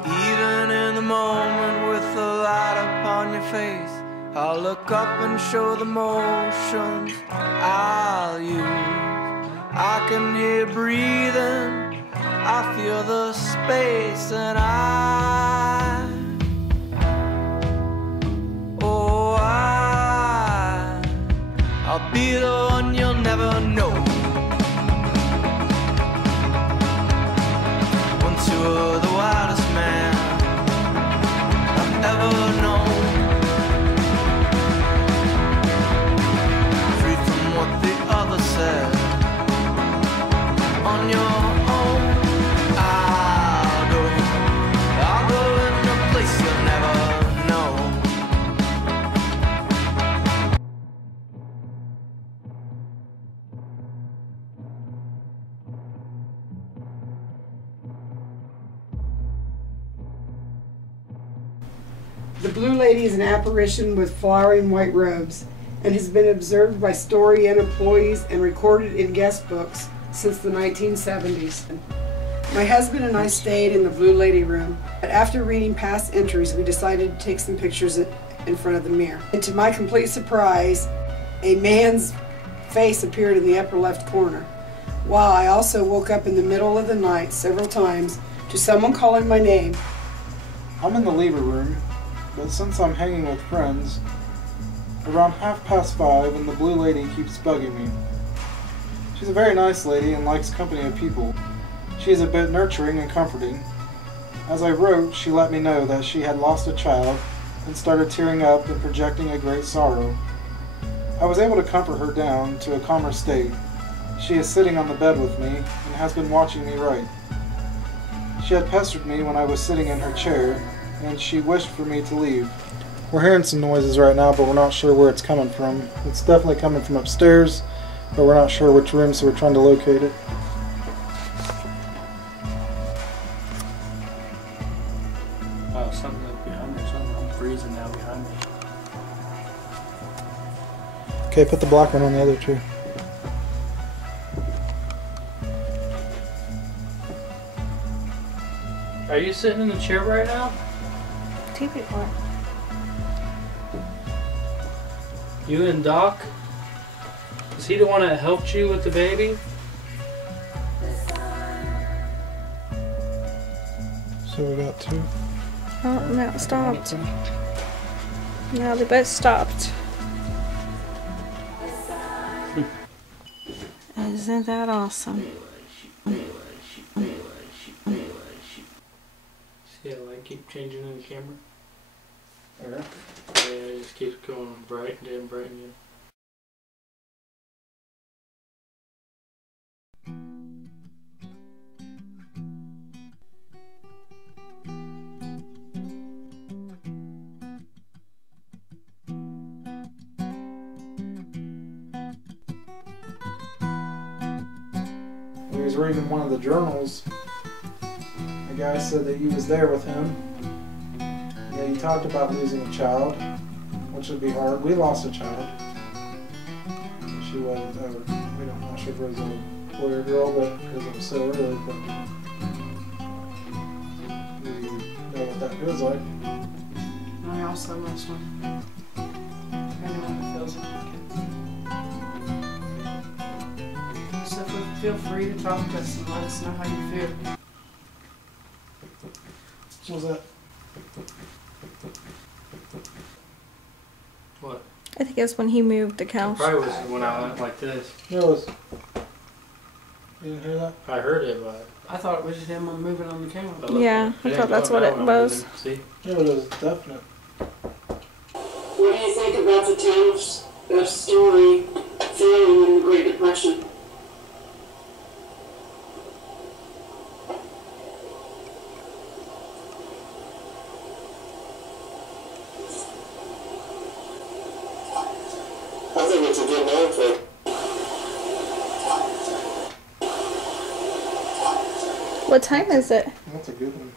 Even in the moment with the light upon your face, I'll look up and show the motions I'll use. I can hear breathing, I feel the space, and I'll be the one you'll never know. Once you were the wildest man I've ever known. Free from what the other said. On your own, I'll go in a place you'll never know. The Blue Lady is an apparition with flowering white robes and has been observed by Story Inn employees and recorded in guest books since the 1970s. My husband and I stayed in the Blue Lady room, but after reading past entries, we decided to take some pictures in front of the mirror. And to my complete surprise, a man's face appeared in the upper left corner. While I also woke up in the middle of the night several times to someone calling my name. I'm in the Lever room, but since I'm hanging with friends, around 5:30 and the Blue Lady keeps bugging me. She's a very nice lady and likes company of people. She is a bit nurturing and comforting. As I wrote, she let me know that she had lost a child and started tearing up and projecting a great sorrow. I was able to comfort her down to a calmer state. She is sitting on the bed with me and has been watching me write. She had pestered me when I was sitting in her chair, and she wished for me to leave. We're hearing some noises right now, but we're not sure where it's coming from. It's definitely coming from upstairs, but we're not sure which room, so we're trying to locate it. Oh, something up behind me or something. I'm freezing now behind me. Okay, put the black one on the other two. Are you sitting in the chair right now? Two people are. You and Doc? Is he the one that helped you with the baby? So we got two. Oh, no, it stopped. No, they both stopped. Isn't that awesome? See how I keep changing in the camera? Yeah. Yeah, it just keeps going bright and then bright again. When he was reading one of the journals, the guy said that he was there with him. Yeah, he talked about losing a child, which would be hard. We lost a child. She was, we don't know if it was a boy or girl, but because it was so early, but we know what that feels like. I also lost one. I know what it feels like. So feel free to talk to us and let us know how you feel. What was that? What? I think it's when he moved the couch. Probably was when I went like this. It was. You didn't hear that? I heard it, but I thought it was him moving on the camera. Yeah, I thought that's what it was. See? Yeah, it was definite. What do you think about the town of Story failing in the Great Depression? I think it's a good name for it. What time is it? That's a good one.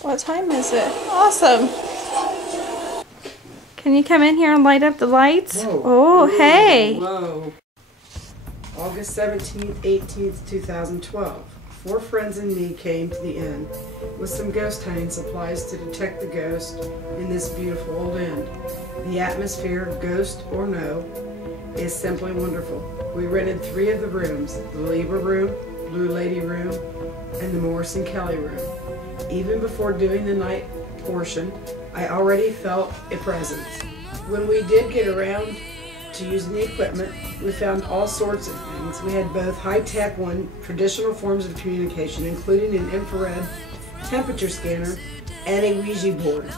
What time is it? Awesome. Can you come in here and light up the lights? Whoa. Oh, hey. Whoa. August 17th, 18th, 2012. 4 friends and me came to the inn with some ghost hunting supplies to detect the ghost in this beautiful old inn. The atmosphere, ghost or no, is simply wonderful. We rented 3 of the rooms, the Lieber room, Blue Lady room, and the Morrison Kelly room. Even before doing the night portion, I already felt a presence. When we did get around to using the equipment, we found all sorts of things. We had both high-tech traditional forms of communication, including an infrared temperature scanner and a Ouija board.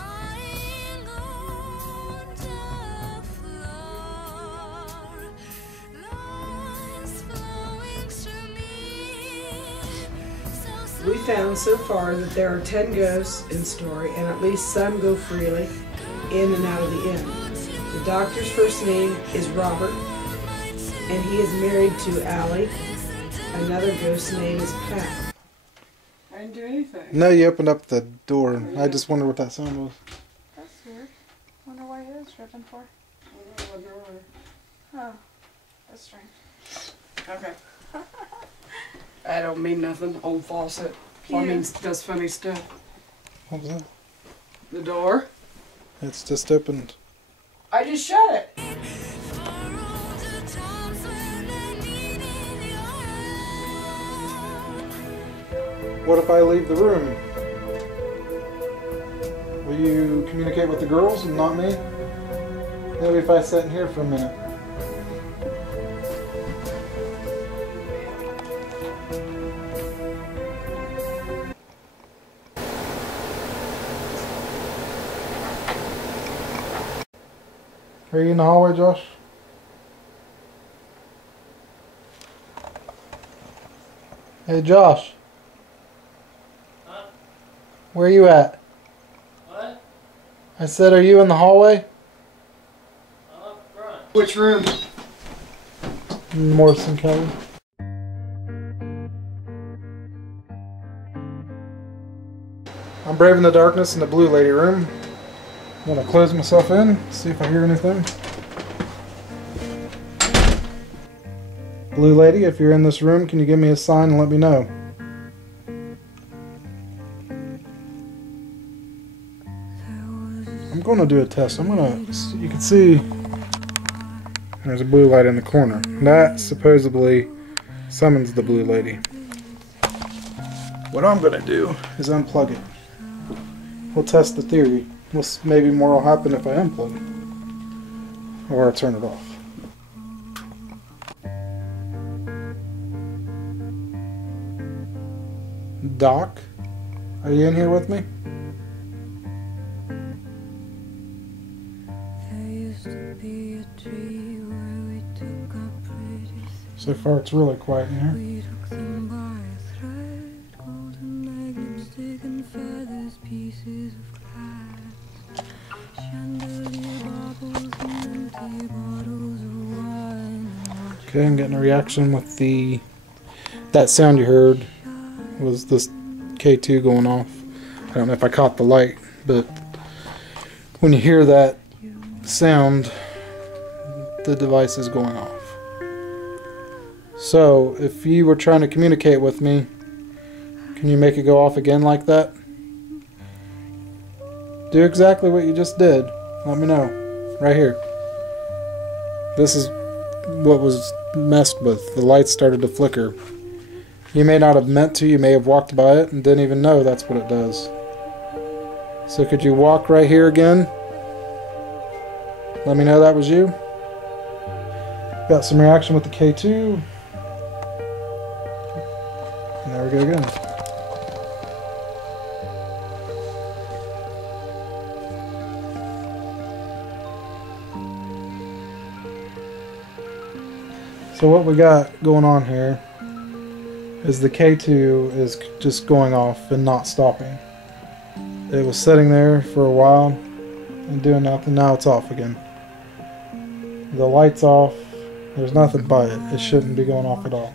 We found so far that there are 10 ghosts in story, and at least some go freely in and out of the inn. The doctor's first name is Robert, and he is married to Allie. Another ghost's name is Pat. I didn't do anything. No, you opened up the door. I just wondered what that sound was. That's weird. Wonder why he is tripping for. Oh, that's strange. Okay. I don't mean nothing. Old faucet. Plumbing does funny stuff. What was that? The door. It's just opened. I just shut it. What if I leave the room? Will you communicate with the girls and not me? Maybe if I sit in here for a minute. Are you in the hallway, Josh? Hey, Josh. Huh? Where are you at? What? I said, are you in the hallway? I'm up front. Which room? Morrison Kelly. I'm braving the darkness in the Blue Lady room. I'm gonna close myself in, see if I hear anything. Blue Lady, if you're in this room, can you give me a sign and let me know? I'm gonna do a test. You can see there's a blue light in the corner. That supposedly summons the Blue Lady. What I'm gonna do is unplug it. We'll test the theory. Maybe more will happen if I unplug it. Or I turn it off. Doc, are you in here with me? So far it's really quiet in here. Okay, I'm getting a reaction with that sound you heard was this K2 going off. I don't know if I caught the light, but when you hear that sound, the device is going off. So, if you were trying to communicate with me, can you make it go off again like that? Do exactly what you just did. Let me know. Right here. This is what was messed with. The lights started to flicker. You may not have meant to. You may have walked by it and didn't even know that's what it does. So could you walk right here again? Let me know that was you. Got some reaction with the K2. And there we go again. So what we got going on here is the K2 is just going off and not stopping. It was sitting there for a while and doing nothing. Now it's off again. The light's off. There's nothing by it. It shouldn't be going off at all.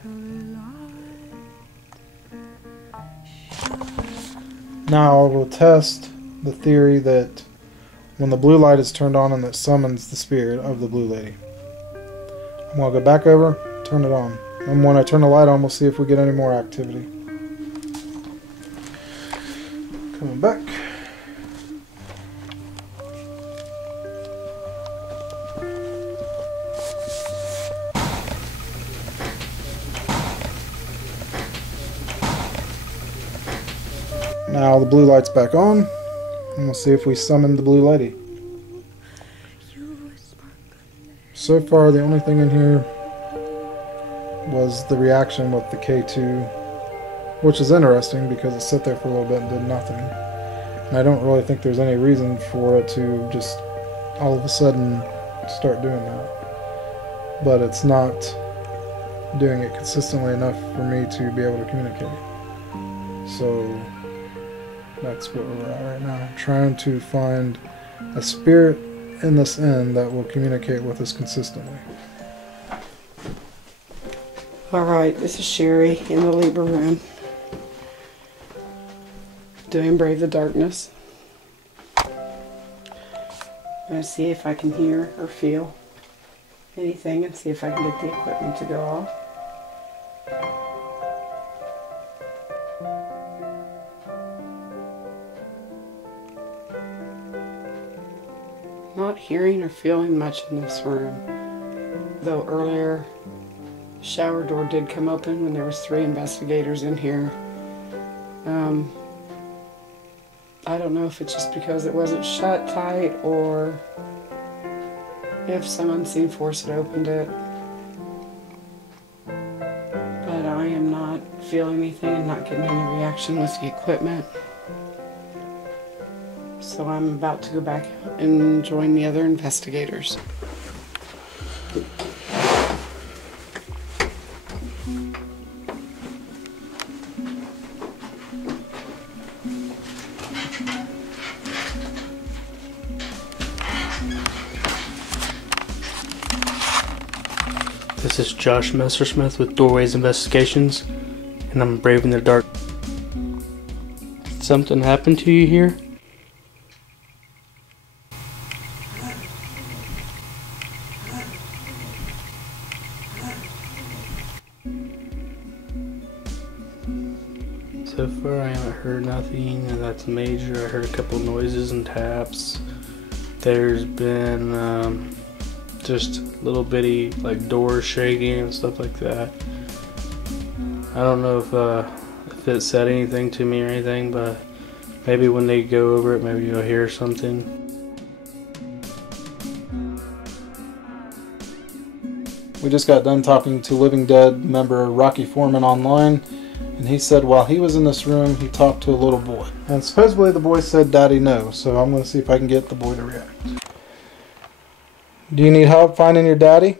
Now we'll test the theory that when the blue light is turned on and that summons the spirit of the Blue Lady. I'm going to go back over, turn it on. And when I turn the light on, we'll see if we get any more activity. Coming back. Now the blue light's back on, and we'll see if we summon the blue lady. So far, the only thing in here was the reaction with the K2, which is interesting because it sat there for a little bit and did nothing. And I don't really think there's any reason for it to just all of a sudden start doing that. But it's not doing it consistently enough for me to be able to communicate. So that's what we're at right now. Trying to find a spirit in this inn that will communicate with us consistently. Alright, this is Sherry in the labor room. Doing Brave the Darkness. I'm going to see if I can hear or feel anything and see if I can get the equipment to go off. Not hearing or feeling much in this room, though earlier the shower door did come open when there was 3 investigators in here. I don't know if it's just because it wasn't shut tight or if some unseen force had opened it. But I am not feeling anything and not getting any reaction with the equipment. So I'm about to go back out and join the other investigators. This is Josh Messersmith with Doorways Investigations, and I'm Brave in the Dark. Did something happen to you here? So far I haven't heard nothing, and that's major. I heard a couple noises and taps. There's been just little bitty like doors shaking and stuff like that. I don't know if it said anything to me or anything, but maybe when they go over it, maybe you'll hear something. We just got done talking to Living Dead member Rocky Foreman online, and he said while he was in this room, he talked to a little boy. And supposedly the boy said, "Daddy, no." So I'm going to see if I can get the boy to react. Do you need help finding your daddy?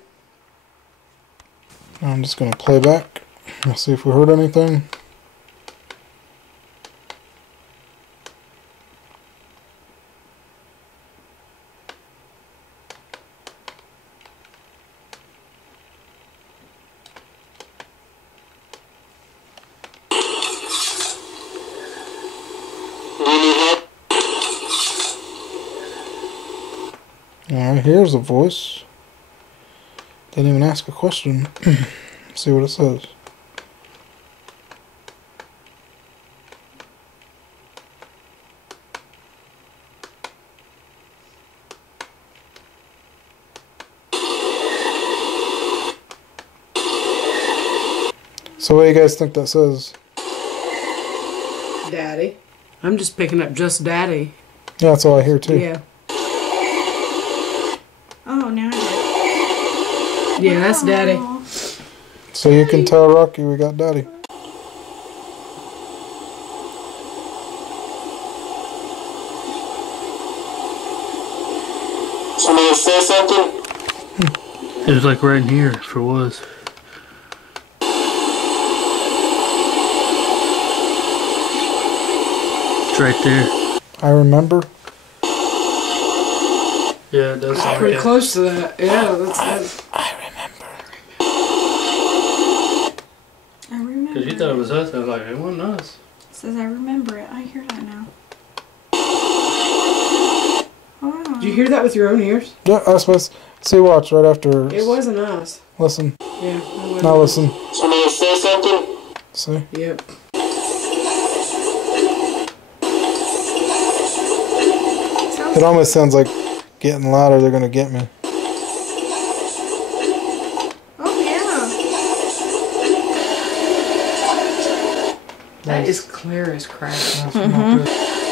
I'm just going to play back. We'll see if we heard anything. Alright, here's a voice. Didn't even ask a question. See what it says. So what do you guys think that says? Daddy. I'm just picking up just Daddy. Yeah, that's all I hear too. Yeah. Oh, now I Yeah, that's Daddy. So you can tell Rocky we got Daddy. Somebody say something? It was like right in here, if it was. It's right there. I remember. Yeah, it does sound Pretty like it. close to that. Yeah, that's I remember. I remember. Because you thought it was us. I was like, it wasn't us. It says I remember it. I hear that now. Oh. Did you hear that with your own ears? Yeah, I was supposed to see. Watch right after. It wasn't us. Listen. Yeah. It wasn't Now us. listen. Somebody say something? See. Yep. It almost sounds like getting louder, they're gonna get me. Oh yeah. That is clear as crap. That's